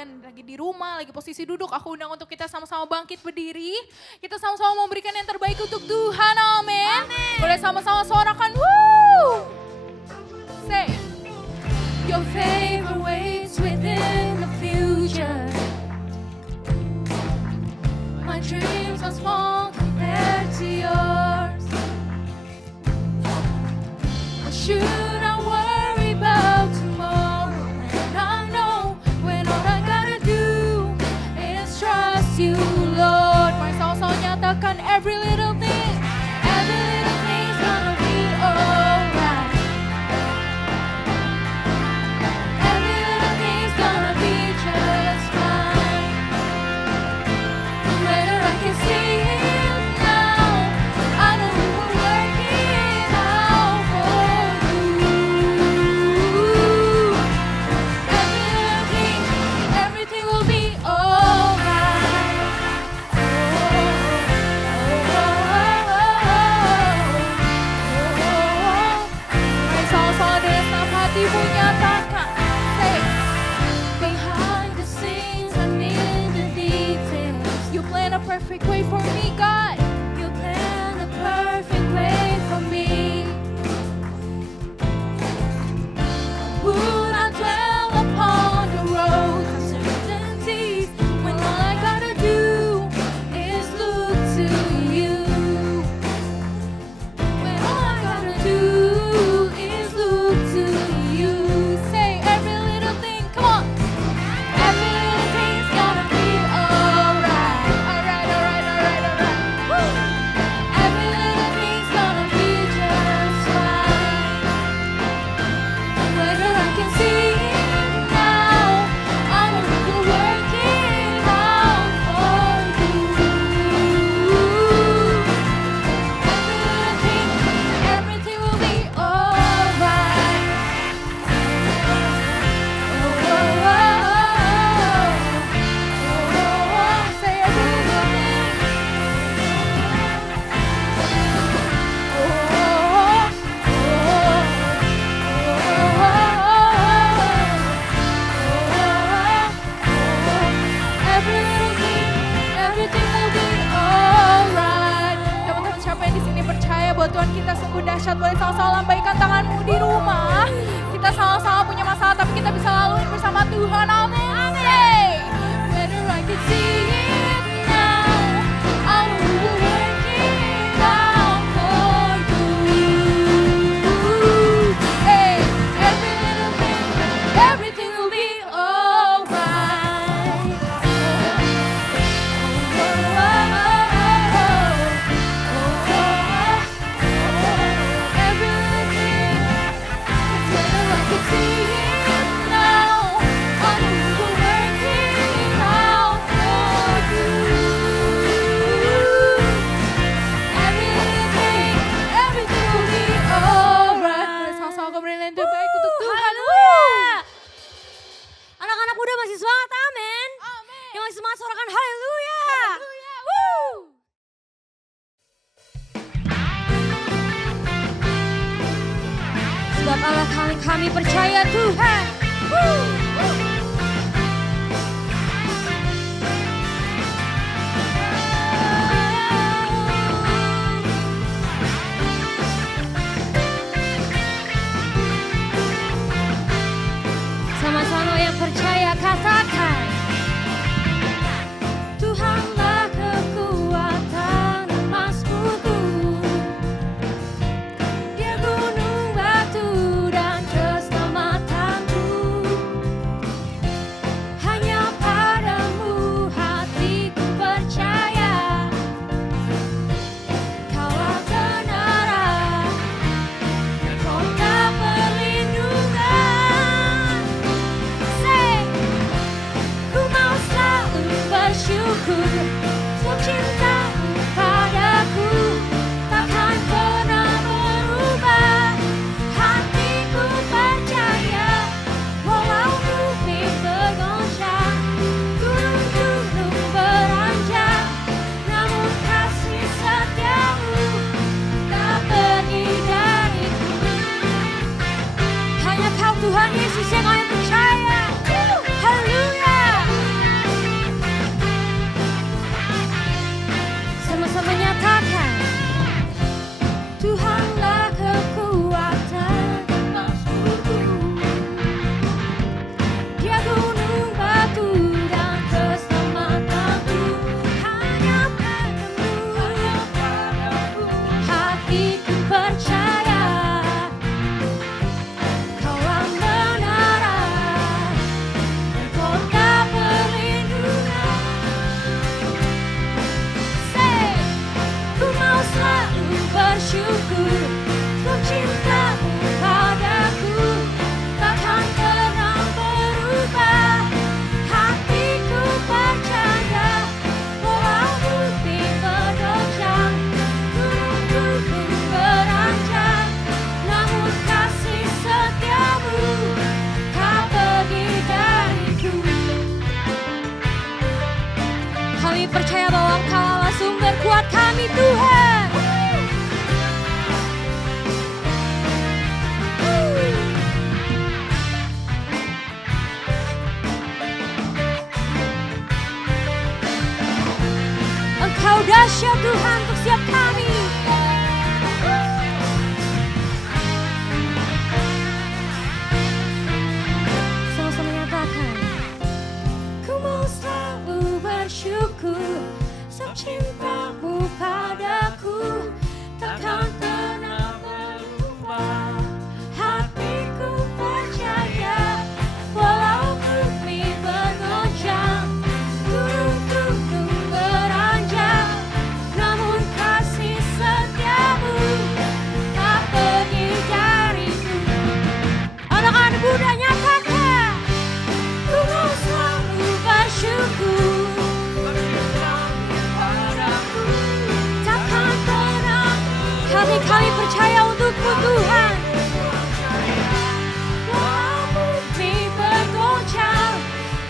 kalian lagi di rumah, lagi posisi duduk, aku undang untuk kita sama-sama bangkit berdiri. Kita sama-sama memberikan yang terbaik untuk Tuhan, amin. Boleh sama-sama suarakan, woo! Say, your favor waits within the future. My dreams are small compared to yours. Should I worry about tomorrow? And I know when all I gotta do is trust you, Lord. Mari sama-sama nyatakan every little thing's gonna be alright. Every little thing's gonna be just fine. No matter I can see it now, I know you will work it out for you. Everything will be alright. Mari sama-sama dengan senang hatimu nyatakan. Say, behind the scenes and in the details, you plan a perfect way for me, God. You plan a perfect way for me. Would I dwell upon the road of certainties when all I gotta do is look to you? When all I gotta do is look to you. Say every little thing, come on. Every little thing's gonna be alright. Alright. Woo! Every little thing's gonna be just fine. Whether I can see it now, I know you will work it out for you. Everything will be alright. Say every little everything will be alright. Teman-teman, siapa yang di sini percaya bahwa Tuhan kita sungguh dahsyat, boleh sama-sama lambaikan tanganmu di rumah. Kita sama-sama punya masalah, tapi kita bisa laluin bersama Tuhan. Amin. Say, whether I can see it now, I will work it out for you. Hey, every little thing, everything will be alright. Every little thing, whether I can see it now, I know you will work it out for you. Everything will be alright. Boleh sama-sama kembali yang terbaik untuk Tuhan. Haleluya. Anak-anak muda masih semangat, amin. Amin. Yang masih semangat suarakan haleluya. Woo. Sebab Allah kami percaya Tuhan. Woo. Sama-sama yang percaya katakan, Tuhanlah kekuatan emasku, Dia gunung batu dan keselamatanku. Hanya padamu hatiku percaya, Kaulah kebenaran, kota perlindungan. Say, percaya bahwa Engkau Allah sumber kuat kami Tuhan. Engkau dahsyat Tuhan untuk setiap kami. Sama-sama nyatakan. Ku mau selalu bersyukur sebab cintamu padaku takkan pernah berubah. Hatiku percaya walau bumi bergoncang, gunung-gunung beranjak, namun kasih setiamu tak pergi dariku. Anak-anak muda nyatakan, ku mau selalu bersyukur takkan pernah. Kami percaya untukmu Tuhan. Walau bumi bergoncang,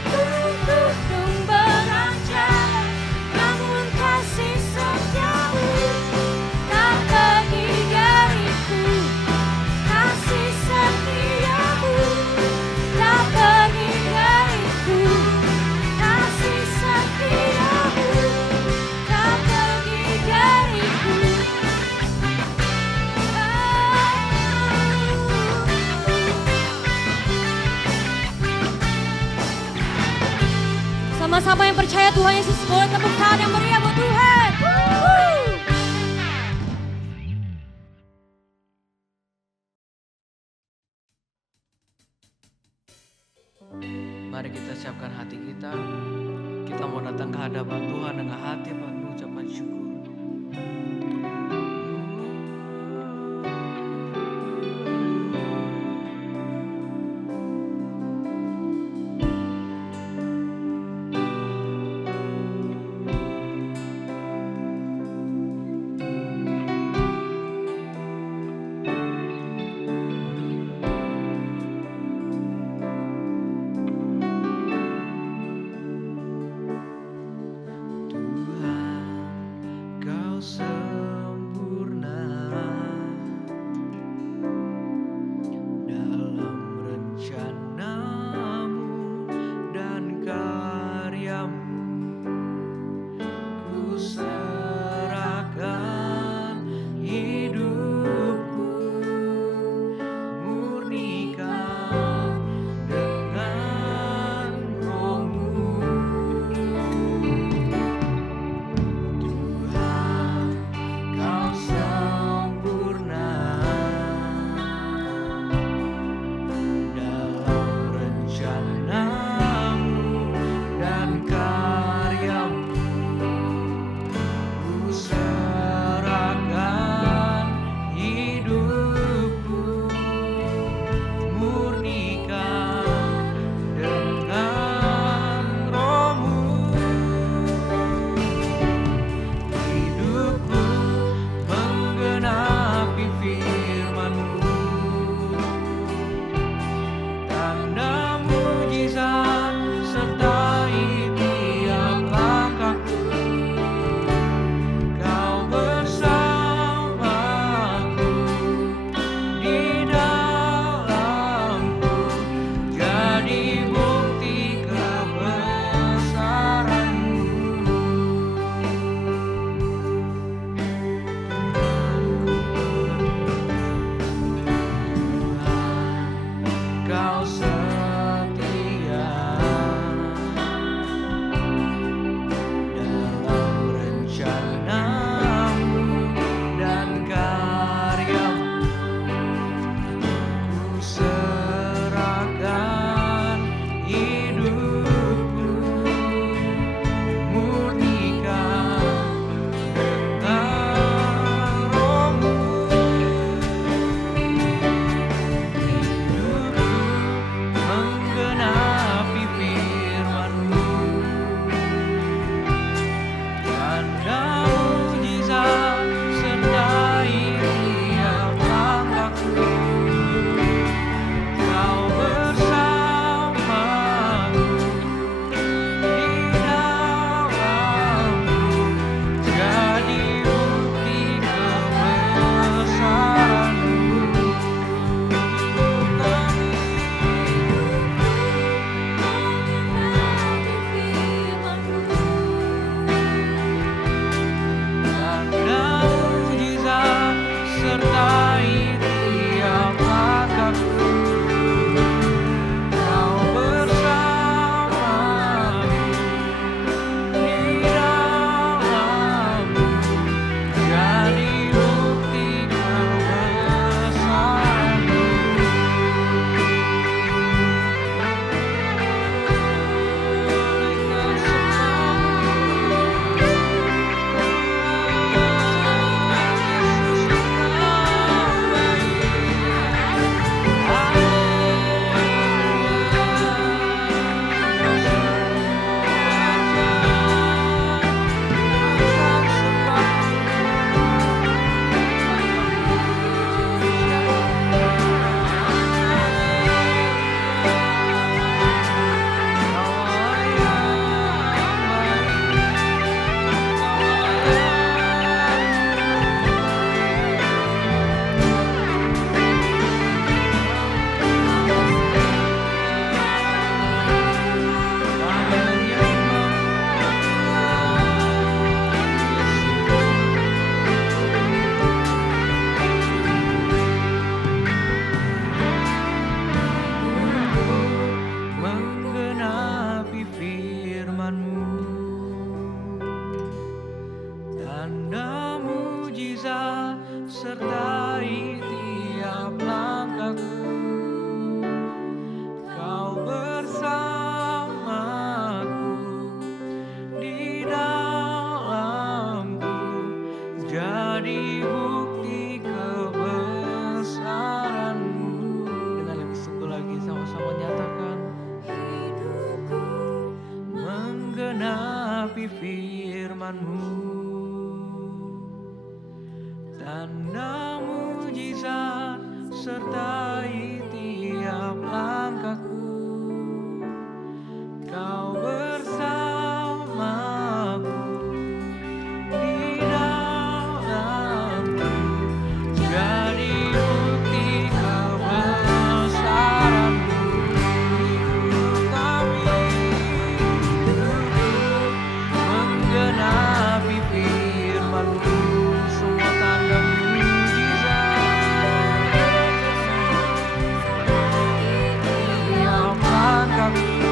gunung-gunung beranjak, namun kasih setiamu tak pergi dariku. Kasih setiamu tak pergi dariku. Kasih setiamu tak pergi dariku. Sama-sama yang percaya Tuhan Yesus, boleh tepuk tangan yang meriah buat Tuhan. Mari kita siapkan hati kita. Kita mau datang ke hadapan Tuhan dengan hati penuh ucapan syukur. menggenapi firman-Mu. Tanda mujizat sertai tiap langkahku. Kau bersamaku di dalamku, jadi bukti kebesaran-Mu hidup kami, menggenapi firman-Mu, semua tanda mujizat tiap langkahku.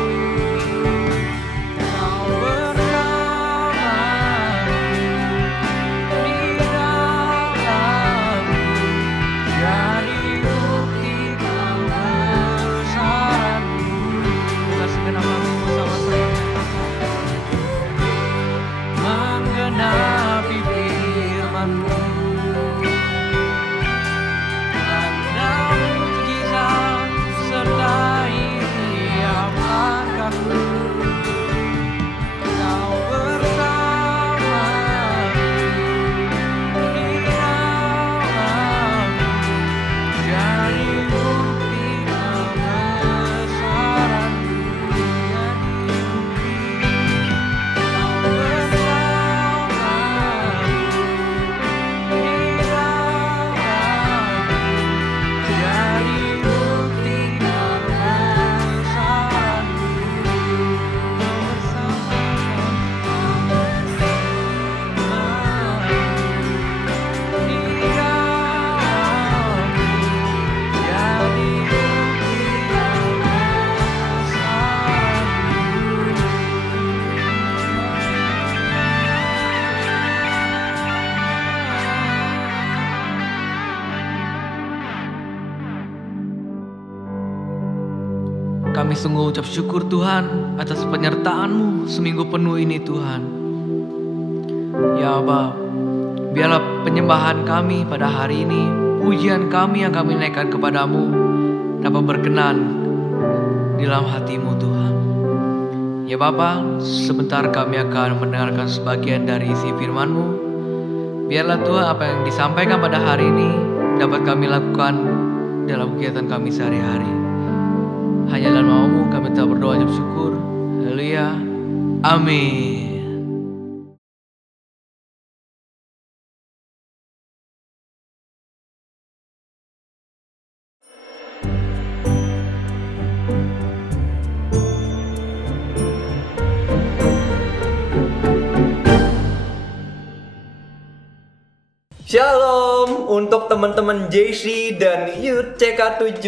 Menggenapi firman-Mu, tanda mujizat sertai tiap langkahku. Kau bersamaku di dalamku, jadi bukti kebesaran-Mu, jadi bukti Kau Kami sungguh ucap syukur Tuhan atas penyertaan-Mu seminggu penuh ini Tuhan. Ya Bapa, biarlah penyembahan kami pada hari ini, pujian kami yang kami naikkan kepadamu dapat berkenan di dalam hati-Mu Tuhan. Ya Bapa, sebentar kami akan mendengarkan sebagian dari isi firman-Mu. Biarlah Tuhan apa yang disampaikan pada hari ini dapat kami lakukan dalam kegiatan kami sehari-hari. Hanya dalam nama-Mu kami telah berdoa dan bersyukur. Haleluya. Amin. Shalom untuk teman-teman JC dan Youth CK7.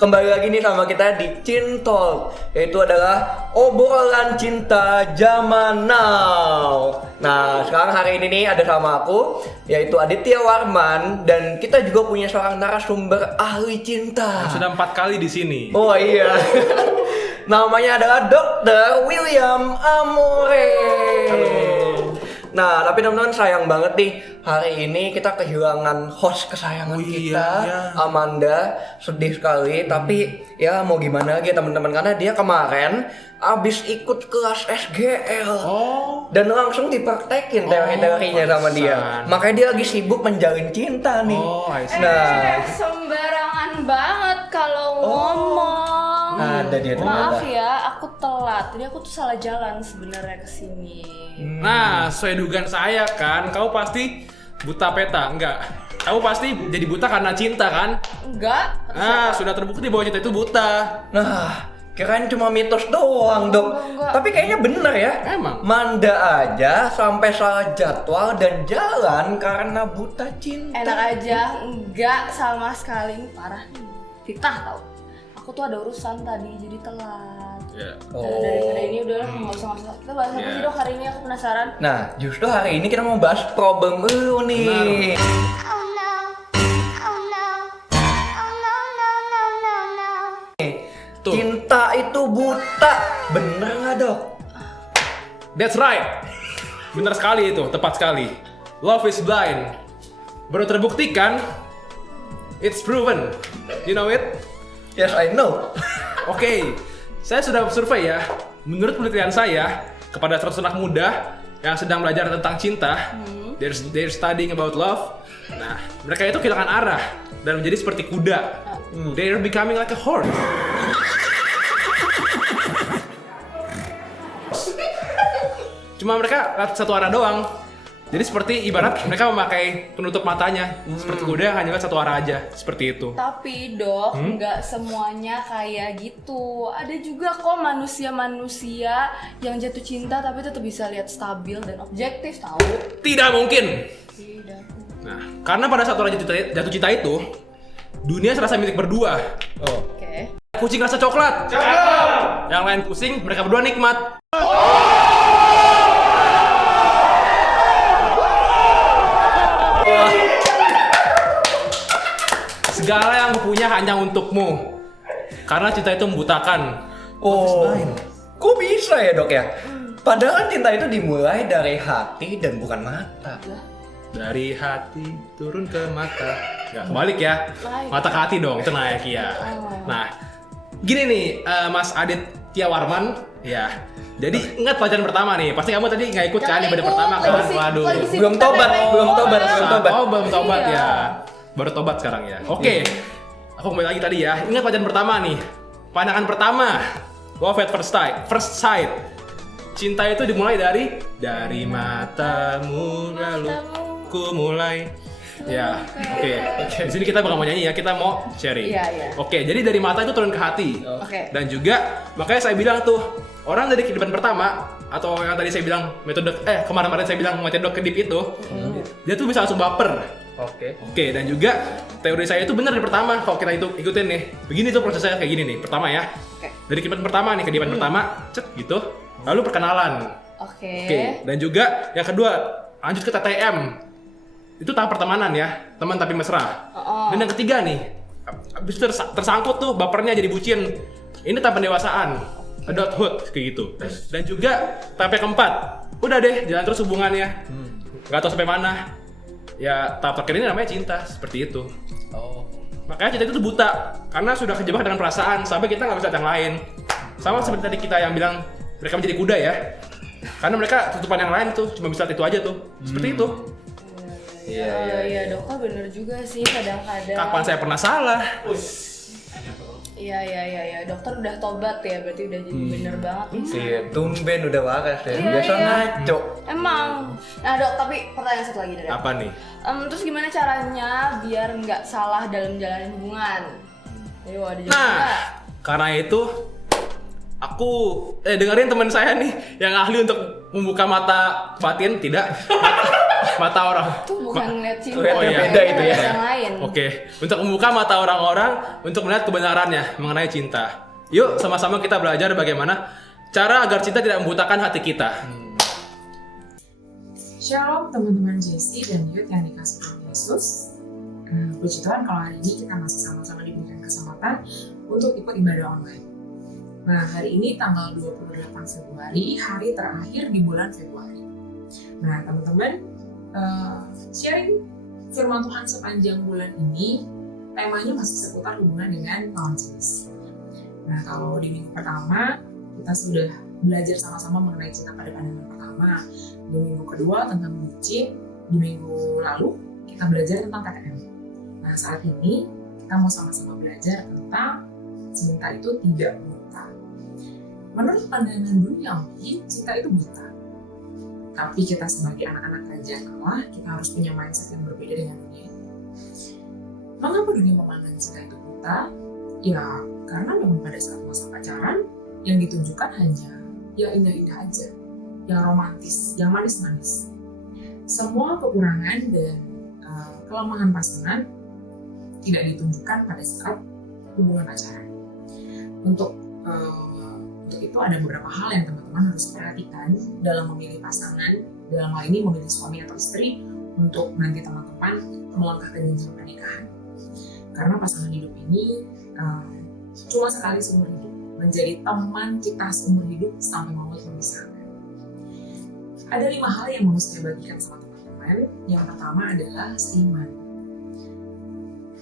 Kembali lagi nih sama kita di Cintalk, yaitu adalah obrolan cinta zaman now. Nah, sekarang hari ini nih ada sama aku, yaitu Aditya Warman, dan kita juga punya seorang narasumber ahli cinta. Sudah 4 kali di sini. Oh iya. Namanya adalah Dr. William Amore. Halo. Nah, tapi teman-teman sayang banget nih, hari ini kita kehilangan host kesayangan kita, Amanda. Sedih sekali, tapi ya mau gimana lagi teman-teman, karena dia kemarin abis ikut kelas SGL. Dan langsung dipraktekin teori-teorinya sama dia. Makanya dia lagi sibuk menjalin cinta nih. Nah, sembarangan banget kalau ngomong. Ada dia ternyata. Maaf ya, aku telat. Jadi aku tuh salah jalan sebenarnya kesini. Nah, sesuai dugaan saya kan, kau pasti buta peta, enggak? Kau pasti jadi buta karena cinta kan? Enggak. Nah, sudah terbukti bahwa cinta itu buta. Nah, kirain cuma mitos doang, Dok. Enggak. Tapi kayaknya bener ya. Emang? Manda aja sampai salah jadwal dan jalan karena buta cinta. Enak aja, enggak sama sekali. Ini parah nih. Fitnah tau. Aku tuh ada urusan tadi, jadi telat. Daripada ini udahlah, nggak usah masuk. Kita bahas apa sih Dok hari ini? Aku penasaran. Nah, justru hari ini kita mau bahas problem lu nih. Tuh. Cinta itu buta, bener nggak Dok? That's right. Benar sekali itu, tepat sekali. Love is blind. Baru terbuktikan. It's proven. You know it? Yes, I know. Oke, saya sudah survei ya. Menurut penelitian saya, kepada 100 anak muda yang sedang belajar tentang cinta. They're studying about love. Nah, mereka itu kehilangan arah dan menjadi seperti kuda. They're becoming like a horse. Cuma mereka satu arah doang. Jadi seperti ibarat mereka memakai penutup matanya. Seperti kuda hanya satu arah aja. Seperti itu. Tapi dok, nggak semuanya kayak gitu. Ada juga kok manusia-manusia yang jatuh cinta tapi tetap bisa lihat stabil dan objektif tahu. Tidak mungkin. Tidak. Nah, karena pada saat orang jatuh cinta itu, dunia serasa milik berdua. Oke. Kucing rasa coklat. Yang lain pusing, mereka berdua nikmat. Segala yang kupunya hanya untukmu. Karena cinta itu membutakan. Kok bisa ya dok ya? Padahal cinta itu dimulai dari hati dan bukan mata. Dari hati turun ke mata. Nggak, kebalik ya. Mata ke hati dong, itu naik ya. Nah, gini nih, Mas Adit Tiawarman, ya. Jadi ingat pelajaran pertama nih. Pasti kamu tadi nggak ikut kan di pada pertama kan? Waduh. Belum tobat. Oh, belum tobat ya. Baru tobat sekarang ya. Oke. Aku kembali lagi tadi ya. Ingat pelajaran pertama nih. Pandangan pertama. Love at first sight. Cinta itu dimulai dari matamu lalu ku mulai. Ya, oke. Di sini kita bakal mau nyanyi ya, kita mau sharing. Iya. Oke, jadi dari mata itu turun ke hati. Oke. Dan juga makanya saya bilang tuh, orang dari kehidupan pertama atau yang tadi saya bilang metode kemarin saya bilang metode kedip itu, dia tuh bisa langsung baper. Oke, dan juga teori saya itu benar di pertama kalau kita itu ikutin nih. Begini tuh prosesnya kayak gini nih. Pertama ya. Dari kehidupan pertama nih, kehidupan pertama, cet gitu. Lalu perkenalan. Oke. Dan juga yang kedua, lanjut ke TTM. Itu tahap pertemanan ya, teman tapi mesra. Dan yang ketiga nih, habis tersangkut tuh bapernya jadi bucin. Ini tahap pendewasaan, adulthood kayak gitu. Dan juga tahap yang keempat, udah deh jalan terus hubungannya. Gak tahu sampai mana. Ya tahap terakhir ini namanya cinta, seperti itu. Makanya cinta itu tuh buta, karena sudah kejebak dengan perasaan sampai kita nggak bisa lihat yang lain. Sama seperti tadi kita yang bilang mereka menjadi kuda ya, karena mereka tutupan yang lain tuh cuma bisa lihat itu aja tuh, seperti itu. Iya, dokter bener juga sih kadang-kadang. Kapan saya pernah salah? Iya, dokter udah tobat ya, berarti udah jadi bener banget nih. Iya, tumben udah waras ya. Biasa ngaco. Emang. Nah dok, tapi pertanyaan satu lagi dari aku. Apa nih? Terus gimana caranya biar nggak salah dalam menjalani hubungan? Ayo ada jawaban Nah, nggak? karena itu aku dengerin teman saya nih yang ahli untuk membuka mata batin, tidak mata orang. Itu bukan ngeliat cinta, beda itu ya. Yang lain. Oke, untuk membuka mata orang-orang untuk melihat kebenarannya mengenai cinta. Yuk sama-sama kita belajar bagaimana cara agar cinta tidak membutakan hati kita. Shalom teman-teman Jesse dan Yud yang dikasih Tuhan Yesus. Puji Tuhan kalau hari ini kita masih sama-sama diberikan kesempatan untuk ikut ibadah online. Nah hari ini tanggal 28 Februari, hari terakhir di bulan Februari. Nah teman-teman, sharing firman Tuhan sepanjang bulan ini, temanya masih seputar hubungan dengan lawan jenis. Nah kalau di minggu pertama, kita sudah belajar sama-sama mengenai cinta pada pandangan pertama. Di minggu kedua tentang bucin, di minggu lalu kita belajar tentang TTM. Nah saat ini kita mau sama-sama belajar tentang cinta itu tidak buta. Menurut pandangan duniawi, cinta itu buta. Tapi kita sebagai anak-anak kerajaan Allah, kita harus punya mindset yang berbeda dengan dunia. Mengapa dunia memandang cinta itu buta? Ya karena memang pada saat masa pacaran yang ditunjukkan hanya yang indah-indah aja, yang romantis, yang manis-manis. Semua kekurangan dan kelemahan pasangan tidak ditunjukkan pada saat hubungan pacaran. Untuk itu ada beberapa hal yang teman-teman harus perhatikan dalam memilih pasangan, dalam hal ini memilih suami atau istri untuk nanti teman-teman melangkah ke jenjang pernikahan. Karena pasangan hidup ini cuma sekali seumur hidup, menjadi teman kita seumur hidup sampai maut memisahkan. Ada 5 hal yang mau saya bagikan sama teman-teman. Yang pertama adalah seiman.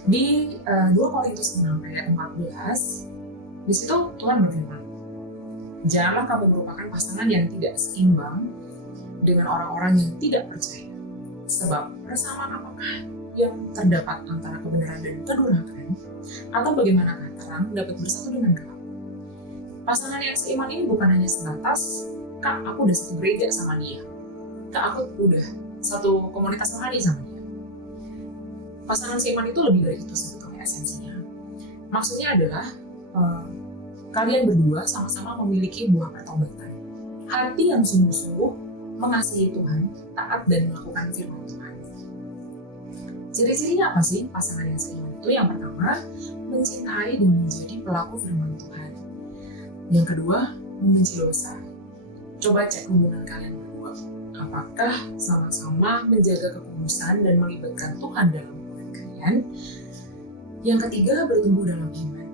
Di 2 Korintus 6 ayat 14, di situ Tuhan berfirman, Janganlah kamu merupakan pasangan yang tidak seimbang dengan orang-orang yang tidak percaya. Sebab persamaan apakah yang terdapat antara kebenaran dan kedurhakaan, atau bagaimanakah terang dapat bersatu dengan gelap? Pasangan yang seiman ini bukan hanya sebatas, Kak, aku udah satu gereja sama dia. Kak, aku udah satu komunitas rohani sama dia. Pasangan seiman itu lebih dari itu sebetulnya esensinya. Maksudnya adalah kalian berdua sama-sama memiliki buah pertobatan. Hati yang sungguh-sungguh mengasihi Tuhan, taat dan melakukan firman Tuhan. Ciri-cirinya apa sih pasangan yang seiman itu? Yang pertama, mencintai dan menjadi pelaku firman Tuhan. Yang kedua, membenci dosa. Coba cek hubungan kalian berdua. Apakah sama-sama menjaga kekudusan dan melibatkan Tuhan dalam hubungan kalian? Yang ketiga, bertumbuh dalam iman.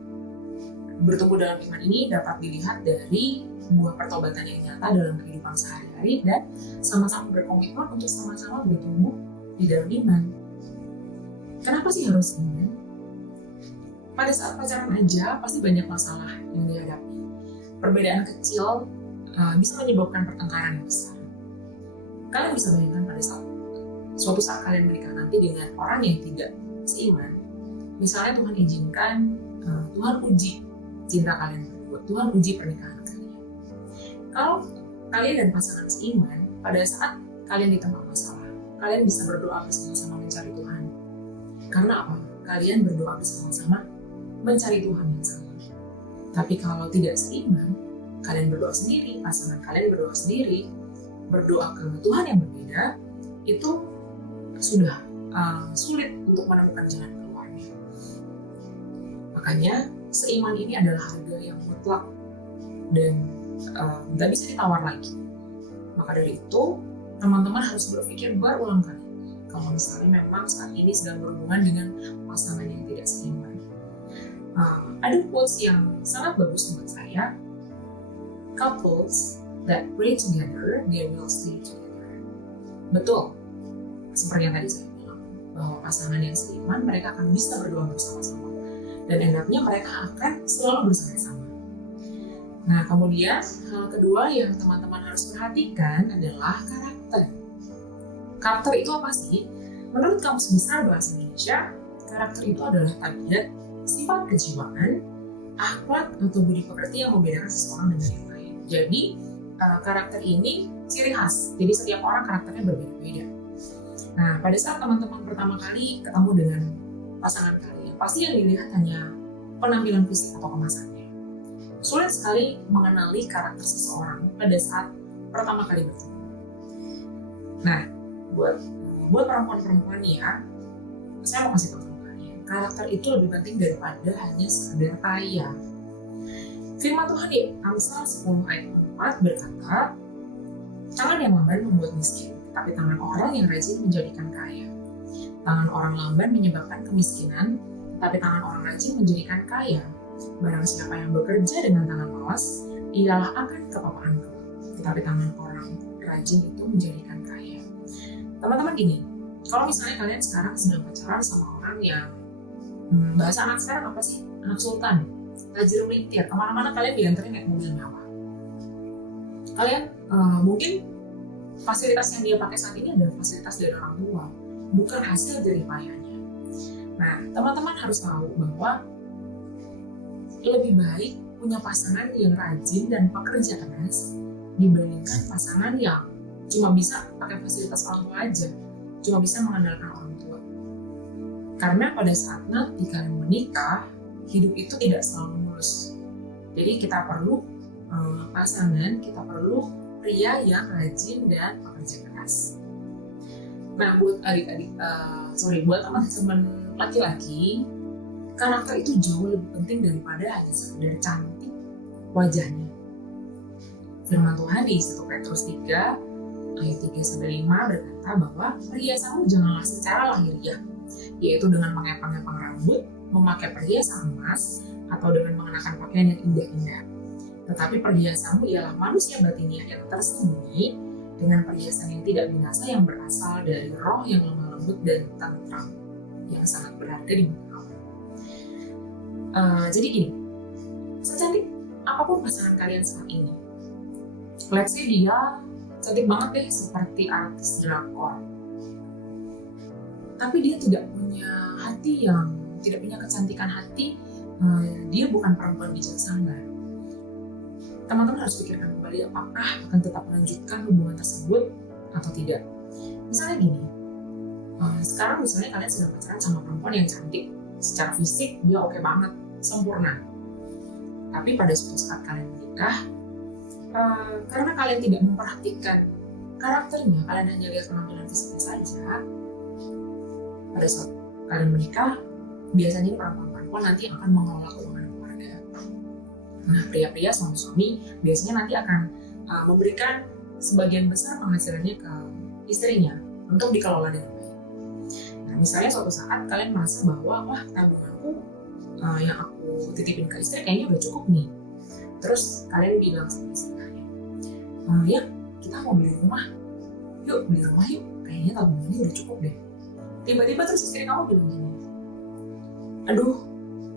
Bertumbuh dalam iman ini dapat dilihat dari buah pertobatan yang nyata dalam kehidupan sehari-hari dan sama-sama berkomitmen untuk sama-sama bertumbuh di dalam iman. Kenapa sih harus iman? Pada saat pacaran aja pasti banyak masalah yang dihadapi. Perbedaan kecil bisa menyebabkan pertengkaran yang besar. Kalian bisa bayangkan pada suatu saat kalian menikah nanti dengan orang yang tidak seiman. Misalnya Tuhan izinkan, Tuhan uji cinta kalian berdua, Tuhan uji pernikahan kalian. Kalau kalian dan pasangan seiman, pada saat kalian di tempat masalah, kalian bisa berdoa bersama-sama mencari Tuhan. Karena apa? Kalian berdoa bersama-sama mencari Tuhan yang sama. Tapi kalau tidak seiman, kalian berdoa sendiri, pasangan kalian berdoa sendiri, berdoa ke Tuhan yang berbeda, itu sudah sulit untuk menemukan jalan keluarnya. Makanya seiman ini adalah harga yang mutlak dan tidak bisa ditawar lagi. Maka dari itu, teman-teman harus berpikir berulang kali kalau misalnya memang saat ini sedang berhubungan dengan pasangan yang tidak seiman. Ada quotes yang sangat bagus menurut saya. Couples that pray together, they will stay together. Betul, seperti yang tadi saya bilang, bahwa pasangan yang seiman mereka akan bisa berdoa bersama-sama dan enaknya mereka akan selalu bersama-sama. Nah, kemudian hal kedua yang teman-teman harus perhatikan adalah karakter. Karakter itu apa sih? Menurut Kamus Besar Bahasa Indonesia, karakter itu adalah tabiat, sifat kejiwaan, akhlak atau budi pekerti yang membedakan seseorang dengan yang lain. Jadi, karakter ini ciri khas. Jadi setiap orang karakternya berbeda-beda. Nah, pada saat teman-teman pertama kali ketemu dengan pasangan kalian, pasti yang dilihat hanya penampilan fisik atau kemasannya. Sulit sekali mengenali karakter seseorang pada saat pertama kali bertemu. Nah, buat perempuan-perempuan nih ya, saya mau kasih tahu sama kalian, karakter itu lebih penting daripada hanya sekedar kaya. Firman Tuhan di Amsal 10 ayat 4 berkata, tangan yang lamban membuat miskin, tapi tangan orang yang rajin menjadikan kaya. Tangan orang lamban menyebabkan kemiskinan, tapi tangan orang rajin menjadikan kaya. Barang siapa yang bekerja dengan tangan malas, ialah akan kepapaan gelap. Tetapi tangan orang rajin itu menjadikan kaya. Teman-teman gini, kalau misalnya kalian sekarang sedang pacaran sama orang yang bahasa anak sekarang apa sih? Anak sultan, tajir melintir, kemana-mana kalian diantarin naik mobil mewah. Kalian mungkin fasilitas yang dia pakai saat ini adalah fasilitas dari orang tua, bukan hasil jerih payahnya. Nah, teman-teman harus tahu bahwa lebih baik punya pasangan yang rajin dan pekerja keras dibandingkan pasangan yang cuma bisa pakai fasilitas orang tua aja, cuma bisa mengandalkan orang tua. Karena pada saat nanti kalian menikah, hidup itu tidak selalu mulus. Jadi kita perlu pasangan, kita perlu pria yang rajin dan pekerja keras. Nah, buat buat teman-teman laki-laki, karakter itu jauh lebih penting daripada hanya sekedar cantik wajahnya. Firman Tuhan di 1 Petrus 3 ayat 3-5 berkata bahwa perhiasanmu janganlah secara lahiriah, yaitu dengan mengepang-epang rambut, memakai perhiasan emas, atau dengan mengenakan pakaian yang indah-indah. Tetapi perhiasanmu ialah manusia batiniah yang tersembunyi dengan perhiasan yang tidak binasa yang berasal dari roh yang lemah lembut dan tentram yang sangat berharga di mata Allah. Jadi gini, secantik apapun pasangan kalian saat ini, let's say dia cantik banget deh seperti artis drakor, tapi dia tidak punya kecantikan hati, dia bukan perempuan bijaksana. Teman-teman harus pikirkan kembali apakah akan tetap melanjutkan hubungan tersebut atau tidak. Misalnya gini, sekarang misalnya kalian sedang pacaran sama perempuan yang cantik, secara fisik dia oke banget, sempurna. Tapi pada suatu saat kalian menikah, karena kalian tidak memperhatikan karakternya, kalian hanya lihat penampilan fisiknya saja. Pada saat kalian menikah, biasanya perempuan-perempuan nanti akan mengelola keuangan keluarga. Nah, pria-pria suami-suami biasanya nanti akan memberikan sebagian besar penghasilannya ke istrinya untuk dikelola dengan baik. Nah, misalnya suatu saat kalian merasa bahwa wah, tabunganku yang aku titipin ke istri kayaknya udah cukup nih. Terus kalian bilang sama istri kalian, ya kita mau beli rumah yuk, kayaknya tabungannya udah cukup deh. Tiba-tiba terus istri kamu bilang gini, aduh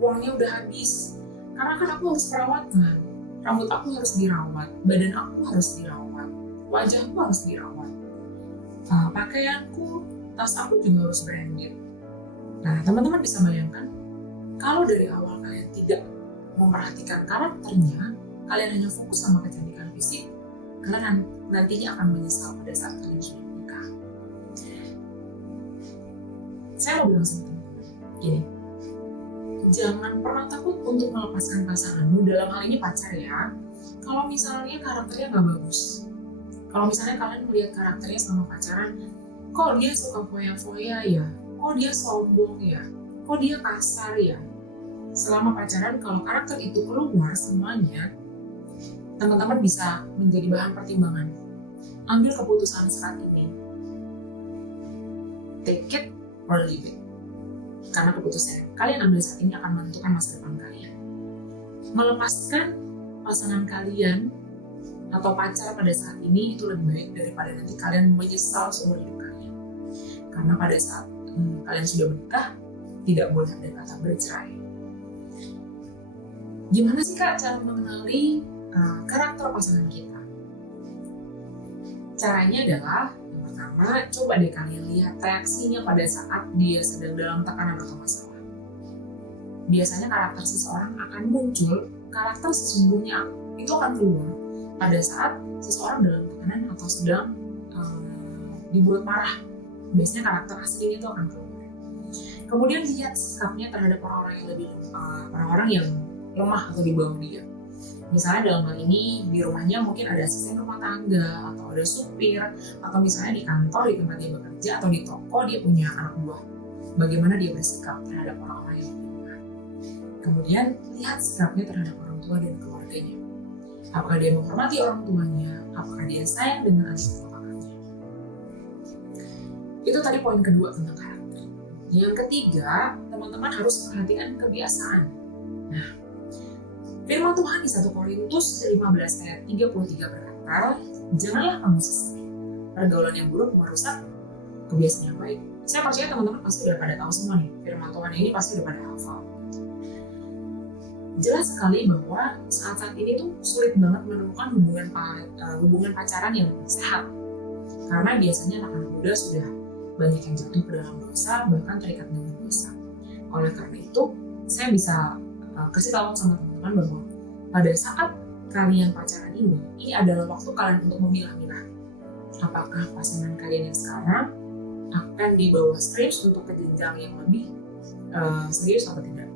uangnya udah habis, karena kan aku harus perawatan, rambut aku harus dirawat, badan aku harus dirawat, wajahku harus dirawat, pakaianku, tas aku juga harus branded. Nah, teman-teman bisa bayangkan kalau dari awal kalian tidak memperhatikan karakternya, kalian hanya fokus sama kecantikan fisik, kalian nantinya akan menyesal pada saat kalian sudah menikah. Saya mau bilang sama teman-teman gini, jangan pernah takut untuk melepaskan pasanganmu, dalam hal ini pacar ya, kalau misalnya karakternya nggak bagus. Kalau misalnya kalian melihat karakternya sama pacaran, kok dia suka foya-foya ya, kok dia sombong ya, kok dia kasar ya. Selama pacaran, kalau karakter itu keluar semuanya, teman-teman bisa menjadi bahan pertimbangan. Ambil keputusan saat ini. Take it or leave it. Karena keputusan kalian ambil saat ini akan menentukan masa depan kalian. Melepaskan pasangan kalian atau pacar pada saat ini itu lebih baik daripada nanti kalian menyesal seumur hidup kalian. Karena pada saat kalian sudah menikah, tidak boleh ada kata bercerai. Gimana sih Kak cara mengenali karakter pasangan kita? Caranya adalah yang pertama, coba deh kalian lihat reaksinya pada saat dia sedang dalam tekanan atau masalah. Biasanya karakter seseorang akan muncul, karakter sesungguhnya itu akan keluar pada saat seseorang dalam tekanan atau sedang dibuat marah. Biasanya karakter aslinya itu akan keluar. Kemudian lihat sikapnya terhadap orang-orang yang lebih orang-orang yang lemah atau di bawah dia. Misalnya dalam hal ini di rumahnya mungkin ada asisten rumah tangga atau ada supir, atau misalnya di kantor di tempat dia bekerja atau di toko dia punya anak buah. Bagaimana dia bersikap terhadap orang-orang yang lebih lemah. Kemudian lihat sikapnya terhadap orang tua dan keluarganya. Apakah dia menghormati orang tuanya? Apakah dia sayang dengan adik atau kakaknya? Itu tadi poin kedua tentang karakter. Yang ketiga, teman-teman harus perhatikan kebiasaan. Nah, firman Tuhan di 1 Korintus 15 ayat 33 berkata, janganlah kamu sesat. Pergaulan yang buruk merusak kebiasaan yang baik. Saya percaya teman-teman pasti udah pada tahu semua nih, firman Tuhan ini pasti udah pada hafal. Jelas sekali bahwa saat-saat ini tuh sulit banget menemukan hubungan pacaran yang sehat. Karena biasanya anak-anak muda sudah banyak yang jatuh ke dalam dosa, bahkan terikat dengan dosa. Oleh karena itu, saya bisa kasih tahu sama teman-teman bahwa pada saat kalian pacaran ini adalah waktu kalian untuk memilah-milah apakah pasangan kalian yang sekarang akan dibawa serius untuk ke jenjang yang lebih serius atau tidak.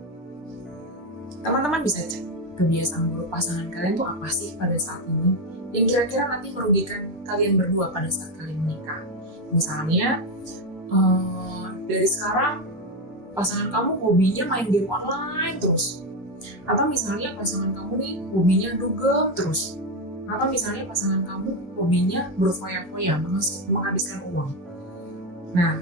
Teman-teman bisa cek kebiasaan buruk pasangan kalian tuh apa sih pada saat ini yang kira-kira nanti merugikan kalian berdua pada saat kalian menikah. Misalnya dari sekarang pasangan kamu hobinya main game online terus, atau misalnya pasangan kamu nih hobinya dugem terus, atau misalnya pasangan kamu hobinya berfoya-foya, menghabiskan uang. Nah,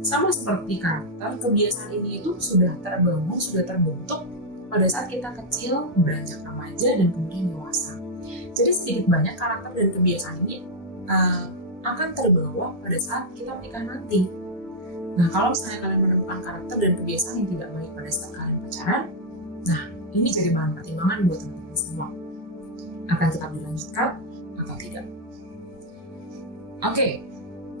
sama seperti karakter, kebiasaan ini itu sudah terbangun, sudah terbentuk pada saat kita kecil, beranjak remaja, dan kemudian dewasa. Jadi sedikit banyak karakter dan kebiasaan ini akan terbawa pada saat kita menikah nanti. Nah, kalau misalnya kalian menemukan karakter dan kebiasaan yang tidak baik pada saat kalian pacaran, nah ini jadi bahan pertimbangan buat teman-teman. yang sama. Akan tetap dilanjutkan atau tidak? Oke,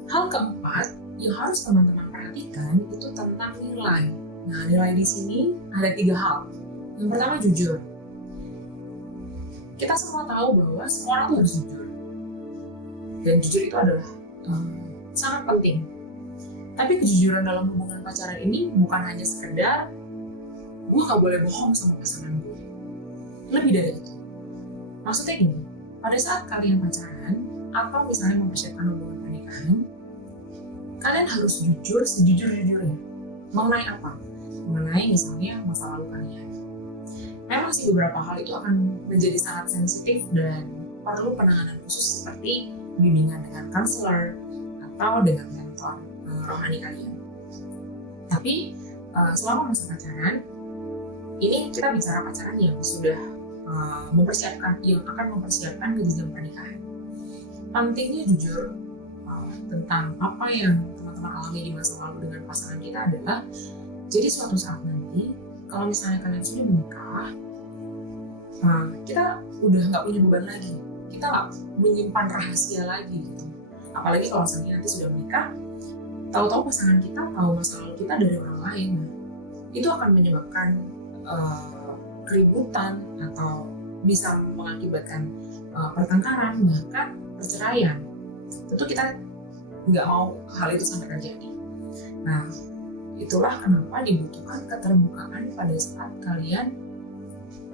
hal keempat yang harus teman-teman perhatikan itu tentang nilai. Nah, nilai di sini ada 3 hal. Yang pertama jujur. Kita semua tahu bahwa semua orang tuh harus jujur. Dan jujur itu adalah sangat penting. Tapi kejujuran dalam hubungan pacaran ini bukan hanya sekedar gue gak boleh bohong sama pasangan gue. Lebih dari itu. Maksudnya gini, pada saat kalian pacaran atau misalnya mempersiapkan hubungan pernikahan, kalian harus jujur sejujur-jujurnya. Mengenai apa? Mengenai misalnya masa lalu kalian. Memang sih beberapa hal itu akan menjadi sangat sensitif dan perlu penanganan khusus seperti bimbingan dengan konselor atau dengan mentor rohani kalian. Tapi selama masa pacaran, ini kita bicara pacaran yang sudah yang akan mempersiapkan ke jenjang pernikahan. Pentingnya jujur tentang apa yang teman-teman alami di masa lalu dengan pasangan kita adalah, jadi suatu saat nanti kalau misalnya kalian sudah menikah, kita udah nggak punya beban lagi, kita nggak menyimpan rahasia lagi gitu. Apalagi kalau misalnya nanti sudah menikah, tahu-tahu pasangan kita tahu masa lalu kita dari orang lain, itu akan menyebabkan keributan atau bisa mengakibatkan pertengkaran, bahkan perceraian. Tentu kita nggak mau hal itu sampai terjadi. Nah, itulah kenapa dibutuhkan keterbukaan pada saat kalian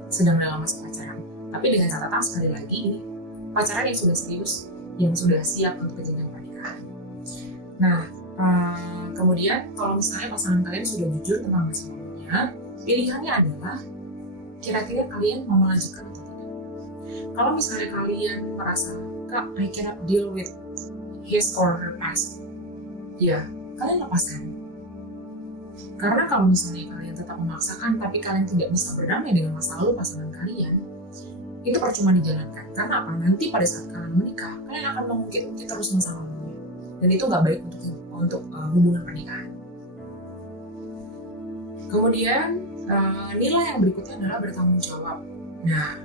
sedang dalam masa pacaran. Tapi dengan catatan sekali lagi, ini pacaran yang sudah serius, yang sudah siap untuk jenjang pernikahan. Nah, kemudian kalau misalnya pasangan kalian sudah jujur tentang masa lalunya, pilihannya adalah kira-kira kalian mau melanjutkan atau tidak. Kalau misalnya kalian merasa, Kak, I cannot deal with his or her past, ya kalian lepaskan. Karena kalau misalnya kalian tetap memaksakan tapi kalian tidak bisa berdamai dengan masa lalu pasangan kalian, itu percuma dijalankan. Karena apa? Nanti pada saat kalian menikah, kalian akan mengungkit-ungkit terus masa lalunya, dan itu nggak baik untuk hubungan pernikahan. Kemudian nilai yang berikutnya adalah bertanggung jawab. Nah,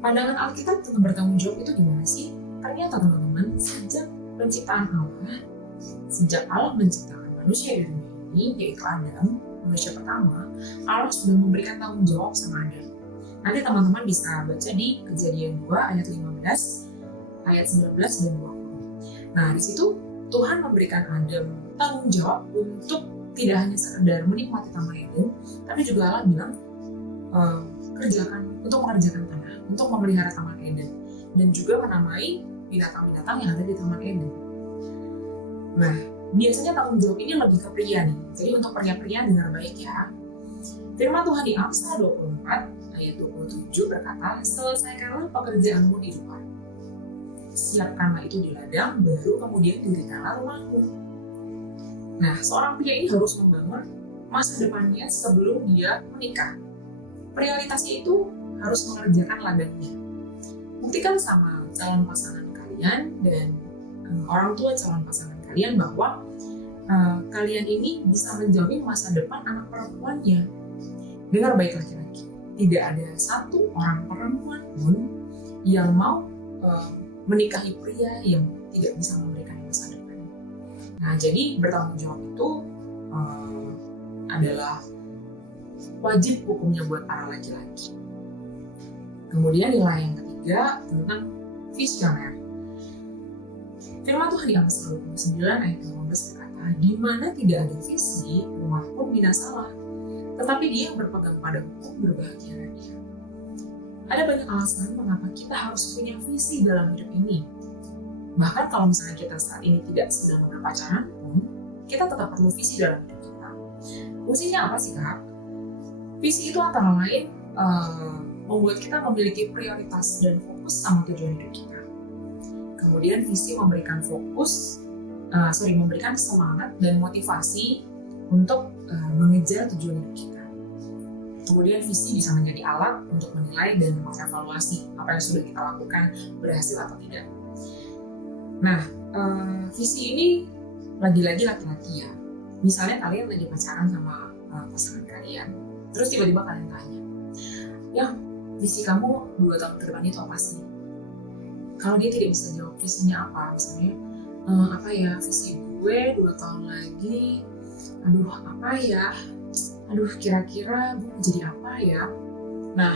pandangan Alkitab tentang bertanggung jawab itu gimana sih? Ternyata teman-teman, sejak penciptaan Allah, sejak Allah menciptakan manusia di dunia ini, yaitu Adam, manusia pertama, Allah sudah memberikan tanggung jawab sama Adam. Nanti teman-teman bisa baca di Kejadian 2 ayat 15, ayat 19 dan 20. Nah, di situ Tuhan memberikan Adam tanggung jawab untuk tidak hanya sekedar menikmati Taman Eden, tapi juga Allah bilang untuk mengerjakan tanah, untuk memelihara Taman Eden, dan juga menamai binatang-binatang yang ada di Taman Eden. Nah, biasanya tanggung jawab ini lebih ke pria nih. Jadi untuk pria-pria dengar baik ya. Firman Tuhan di Amsal 24 ayat 27 berkata, selesaikanlah pekerjaanmu di luar, siapkanlah itu di ladang, baru kemudian dirikanlah rumahmu. Nah, seorang pria ini harus membangun masa depannya sebelum dia menikah. Prioritasnya itu harus mengerjakan ladangnya. Buktikan sama calon pasangan kalian dan orang tua calon pasangan kalian bahwa kalian ini bisa menjamin masa depan anak perempuannya. Dengar baik laki-laki, tidak ada satu orang perempuan pun yang mau menikahi pria yang tidak bisa memberikan masa depan. Nah, jadi bertanggung jawab itu adalah wajib hukumnya buat para laki-laki. Kemudian nilai yang ketiga tentang visioner. Firman Tuhan di Amsal 29 ayat 18 berkata, di mana tidak ada visi, rumah pun binasalah, tetapi dia yang berpegang pada hukum berbahagia dia. Ada banyak alasan mengapa kita harus punya visi dalam hidup ini. Bahkan kalau misalnya kita saat ini tidak sedang berpacaran pun, kita tetap perlu visi dalam hidup kita. Fungsinya apa sih, Kak? Visi itu antara lain membuat kita memiliki prioritas dan fokus sama tujuan hidup kita. Kemudian visi memberikan memberikan semangat dan motivasi untuk mengejar tujuan hidup kita. Kemudian visi bisa menjadi alat untuk menilai dan mengevaluasi apa yang sudah kita lakukan berhasil atau tidak. Nah, visi ini lagi-lagi laki-laki ya. Misalnya kalian lagi pacaran sama pasangan kalian, terus tiba-tiba kalian tanya, ya visi kamu 2 tahun ke depan itu apa sih? Kalau dia tidak bisa jawab visinya apa, misalnya visi gue 2 tahun lagi, kira-kira gue mau jadi apa ya? Nah,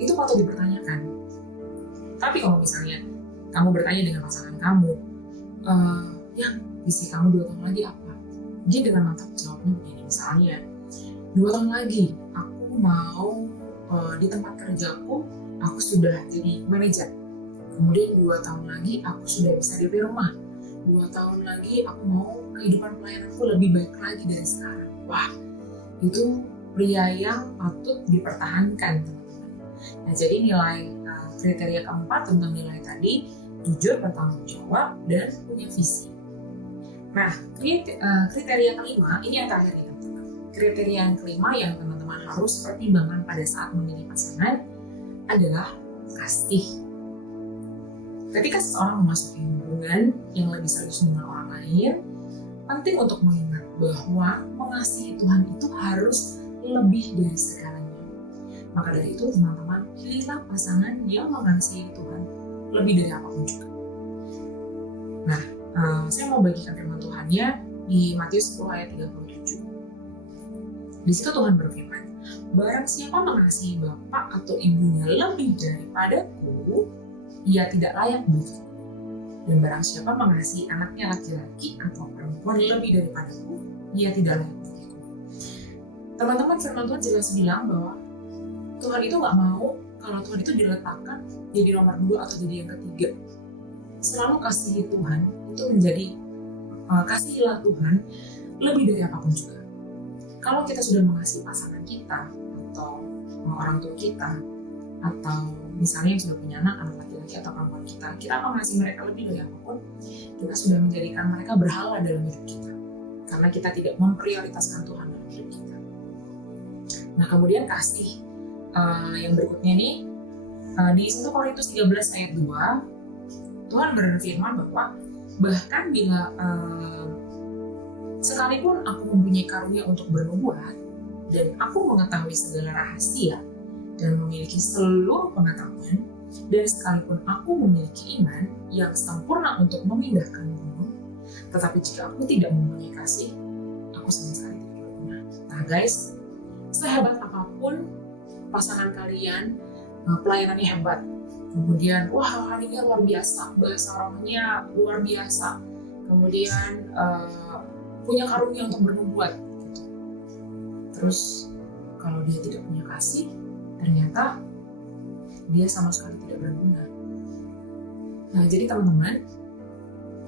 itu patut dipertanyakan. Tapi kalau misalnya kamu bertanya dengan pasangan kamu, visi kamu 2 tahun lagi apa? Dia dengan mantap jawabnya begini, misalnya 2 tahun lagi aku mau di tempat kerjaku aku sudah jadi manajer. Kemudian 2 tahun lagi aku sudah bisa DP rumah. 2 tahun lagi aku mau kehidupan pelayananku lebih baik lagi dari sekarang. Wah, itu pria yang patut dipertahankan, teman-teman. Nah, jadi nilai kriteria keempat tentang nilai tadi, jujur, bertanggung jawab, dan punya visi. Nah, kriteria kelima, ini yang terakhir nih, teman-teman. Kriteria yang kelima yang teman-teman harus pertimbangkan pada saat memilih pasangan adalah kasih. Ketika seseorang memasuki hubungan yang lebih serius dengan orang lain, penting untuk mengingat bahwa mengasihi Tuhan itu harus lebih dari segalanya. Maka dari itu, teman-teman, pilihlah pasangan yang mengasihi Tuhan lebih dari apapun juga. Nah, saya mau bagikan firman Tuhannya di Matius 10 ayat 37. Di situ Tuhan berfirman, barang siapa mengasihi bapak atau ibunya lebih daripadaku, ia tidak layak bagiku. Dan barang siapa mengasihi anaknya laki-laki atau perempuan lebih daripadaku, ia tidak layak bagiku. Teman-teman, firman Tuhan jelas bilang bahwa Tuhan itu gak mau kalau Tuhan itu diletakkan jadi nomor 2 atau jadi yang ketiga. Selalu kasihi Tuhan itu menjadi kasihilah Tuhan lebih dari apapun juga. Kalau kita sudah mengasihi pasangan kita atau orang tua kita, atau misalnya yang sudah punya anak laki-laki atau perempuan kita mengasihi mereka lebih dari apapun, kita sudah menjadikan mereka berhala dalam hidup kita, karena kita tidak memprioritaskan Tuhan dalam hidup kita. Nah, kemudian kasih yang berikutnya nih, di 1 Korintus 13 ayat 2, Tuhan berfirman bahwa bahkan bila sekalipun aku mempunyai karunia untuk bernubuat dan aku mengetahui segala rahasia dan memiliki seluruh pengetahuan, dan sekalipun aku memiliki iman yang sempurna untuk memindahkan gunung, tetapi jika aku tidak mempunyai kasih, aku sama sekali tidak berguna. Nah guys, sehebat apapun pasangan kalian, pelayanannya hebat, kemudian rohaninya luar biasa, bahasa rohnya luar biasa, kemudian punya karunia untuk bernubuat gitu. Terus kalau dia tidak punya kasih, ternyata dia sama sekali tidak berguna. Nah, jadi teman-teman,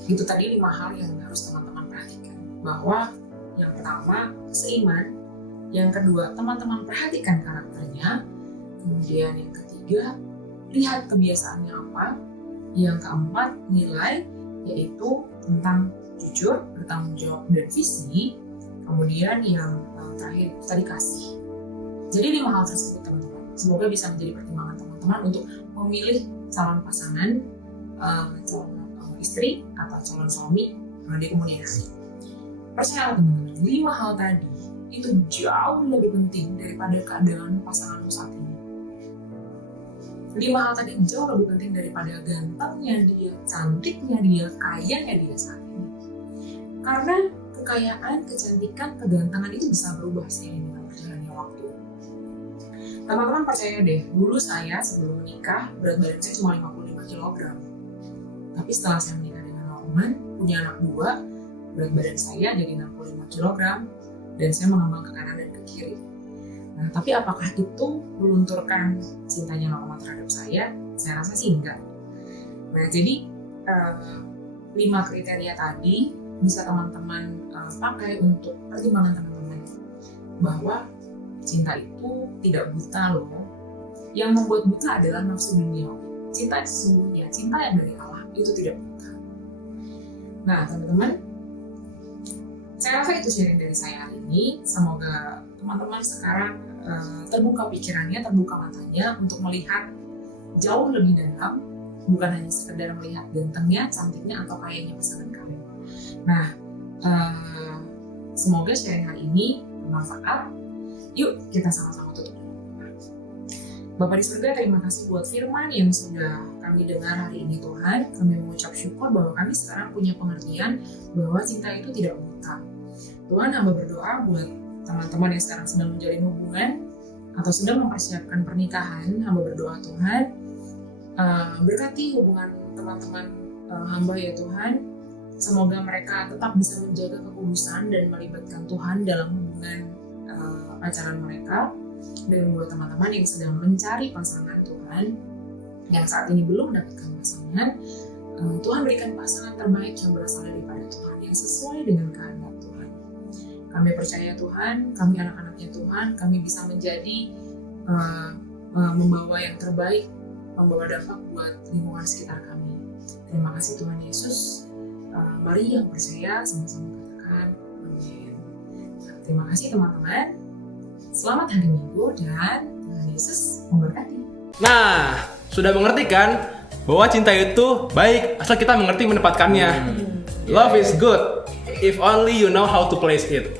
itu tadi 5 hal yang harus teman-teman perhatikan. Bahwa yang pertama, seiman. Yang kedua, teman-teman perhatikan karakternya. Kemudian yang ketiga, lihat kebiasaannya apa. Yang keempat, nilai, yaitu tentang jujur, bertanggung jawab, dan visi. Kemudian yang terakhir, tadi kasih. Jadi 5 hal tersebut, teman-teman, semoga bisa menjadi pertimbangan teman-teman untuk memilih calon pasangan, calon istri atau calon suami di kemudian hari. Percayalah teman-teman, 5 hal tadi itu jauh lebih penting daripada keadaan pasanganmu saat ini. 5 hal tadi jauh lebih penting daripada gantengnya dia, cantiknya dia, kayanya dia saat ini. Karena kekayaan, kecantikan, kegantengan itu bisa berubah seiring dengan berjalannya waktu. Teman-teman percaya deh, dulu saya sebelum menikah berat badan saya cuma 55 kg. Tapi setelah saya menikah dengan Norman, punya anak 2, berat badan saya jadi 65 kg dan saya mengembang ke kanan dan ke kiri. Nah, tapi apakah itu melunturkan cintanya Norman terhadap saya? Saya rasa sih enggak. Nah, jadi 5 kriteria tadi bisa teman-teman pakai untuk pertimbangan teman-teman bahwa cinta itu tidak buta loh. Yang membuat buta adalah nafsu duniawi. Cinta yang sesungguhnya, cinta yang dari Allah itu tidak buta. Nah teman-teman, saya rasa itu sharing dari saya hari ini. Semoga teman-teman sekarang terbuka pikirannya, terbuka matanya untuk melihat jauh lebih dalam, bukan hanya sekedar melihat gantengnya, cantiknya, atau kayanya pasangan kalian. Nah, semoga sharing hari ini bermanfaat. Yuk kita sama-sama tutup dulu. Bapa di surga, terima kasih buat firman yang sudah kami dengar hari ini Tuhan. Kami mengucap syukur bahwa kami sekarang punya pengertian bahwa cinta itu tidak buta. Tuhan, hamba berdoa buat teman-teman yang sekarang sedang menjalin hubungan atau sedang mempersiapkan pernikahan. Hamba berdoa Tuhan, berkati hubungan teman-teman hamba ya Tuhan. Semoga mereka tetap bisa menjaga kekudusan dan melibatkan Tuhan dalam hubungan pacaran mereka. Dan buat teman-teman yang sedang mencari pasangan Tuhan, yang saat ini belum mendapatkan pasangan, Tuhan berikan pasangan terbaik yang berasal daripada Tuhan, yang sesuai dengan kehendak Tuhan. Kami percaya Tuhan, kami anak-anaknya Tuhan, kami bisa menjadi membawa yang terbaik, membawa dampak buat lingkungan sekitar kami. Terima kasih Tuhan Yesus. Mari yang percaya sama-sama katakan amin. Terima kasih teman-teman. Selamat hari Minggu dan Tuhan Yesus memberkati. Nah, sudah mengerti kan bahwa cinta itu baik asal kita mengerti menempatkannya. Love is good if only you know how to place it.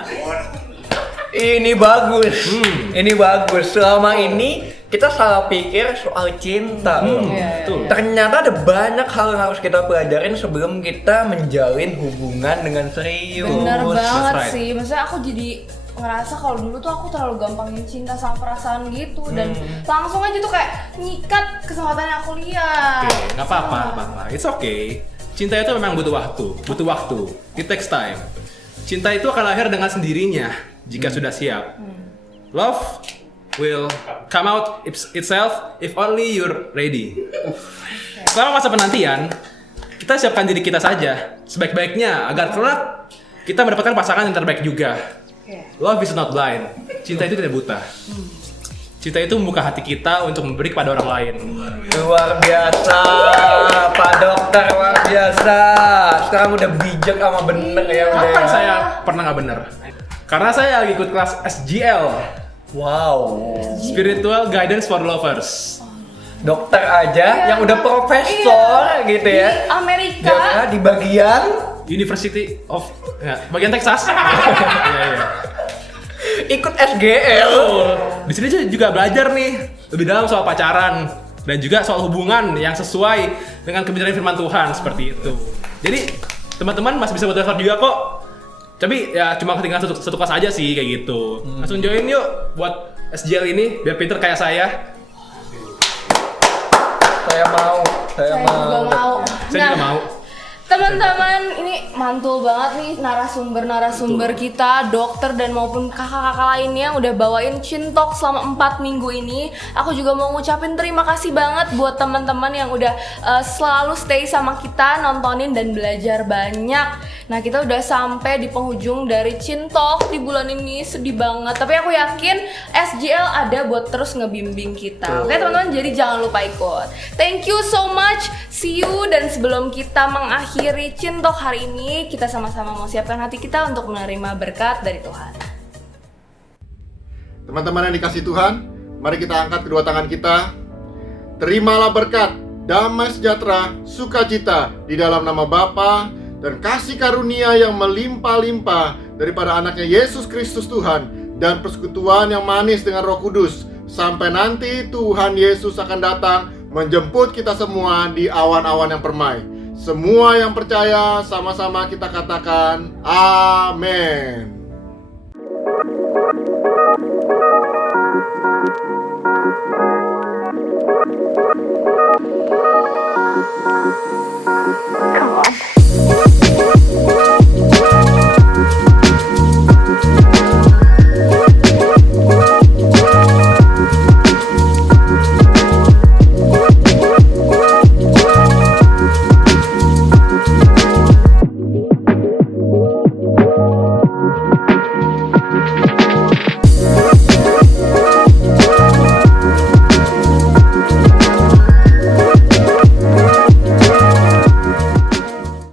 Ini bagus. Ini bagus. Selama ini kita salah pikir soal cinta. Betul. Ternyata ada banyak hal yang harus kita pelajarin sebelum kita menjalin hubungan dengan serius. Bener banget That's right. sih, maksudnya aku jadi ngerasa kalau dulu tuh aku terlalu gampangin cinta sama perasaan gitu dan langsung aja tuh kayak nyikat kesempatan yang aku lihat. Oke, nggak apa-apa, it's okay. Cinta itu memang butuh waktu, it takes time. Cinta itu akan lahir dengan sendirinya jika sudah siap. Love will come out itself if only you're ready. Selama masa penantian, kita siapkan diri kita saja sebaik-baiknya agar kelak kita mendapatkan pasangan yang terbaik juga. Love is not blind. Cinta itu tidak buta. Cinta itu membuka hati kita untuk memberi kepada orang lain. Luar biasa, Pak Dokter, luar biasa. Sekarang udah bijak sama bener ya udah. Kapan saya pernah nggak bener? Karena saya lagi ikut kelas SGL. Wow. Spiritual Guidance for Lovers. Dokter aja yang udah profesor gitu ya. Di Amerika. Ya, di bagian University of bagian Texas. Iya. ikut SGL. Di sini juga belajar nih lebih dalam soal pacaran dan juga soal hubungan yang sesuai dengan kebenaran firman Tuhan seperti itu. Jadi teman-teman masih bisa berdaftar juga kok. Tapi ya cuma ketinggalan satu kelas aja sih kayak gitu. Langsung join yuk buat SGL ini biar pinter kayak saya. Saya mau. Saya juga mau. Saya juga mau. Teman-teman, ini mantul banget nih narasumber kita, dokter dan maupun kakak-kakak lainnya yang udah bawain Cintalk selama 4 minggu ini. Aku juga mau ngucapin terima kasih banget buat teman-teman yang udah selalu stay sama kita, nontonin dan belajar banyak. Nah, kita udah sampai di penghujung dari Cintalk di bulan ini, sedih banget. Tapi aku yakin SGL ada buat terus ngebimbing kita. Oke teman-teman, jadi jangan lupa ikut. Thank you so much, see you. Dan sebelum kita mengakhiri Cintalk hari ini, kita sama-sama mau siapkan hati kita untuk menerima berkat dari Tuhan. Teman-teman yang dikasih Tuhan, mari kita angkat kedua tangan kita. Terimalah berkat, damai sejahtera, sukacita di dalam nama Bapa dan kasih karunia yang melimpah-limpah daripada anaknya Yesus Kristus Tuhan dan persekutuan yang manis dengan Roh Kudus. Sampai nanti Tuhan Yesus akan datang menjemput kita semua di awan-awan yang permai. Semua yang percaya sama-sama kita katakan amin.